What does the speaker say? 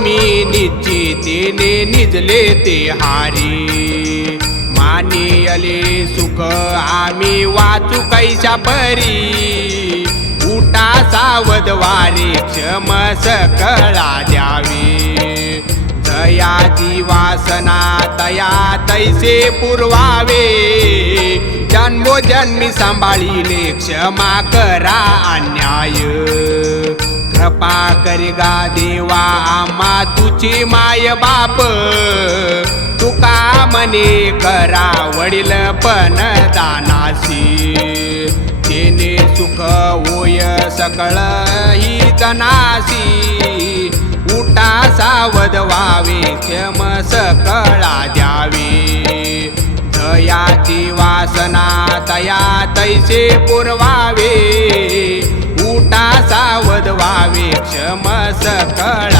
तुम्ही निश्चितेने निजले ते हारी मानियले सुख आम्ही वाचू कैशा परी उठा सावध वारे क्षम सकळा द्यावी दयाची वासना तया तैसे पुरवावे जन्मोजन्मी सांभाळिले क्षमा करा अन्याय कृपा करी गा देवा आम्हा तुझी माय बाप तुका मने करा वडील पण दानासी तेने सुख होय सकळ ही जनासी उठा सावध व्हावे क्षम सकळा द्यावे दयाची वासना तया तैसे पुरवावे उठा सावध व्हावे क्षम सकळा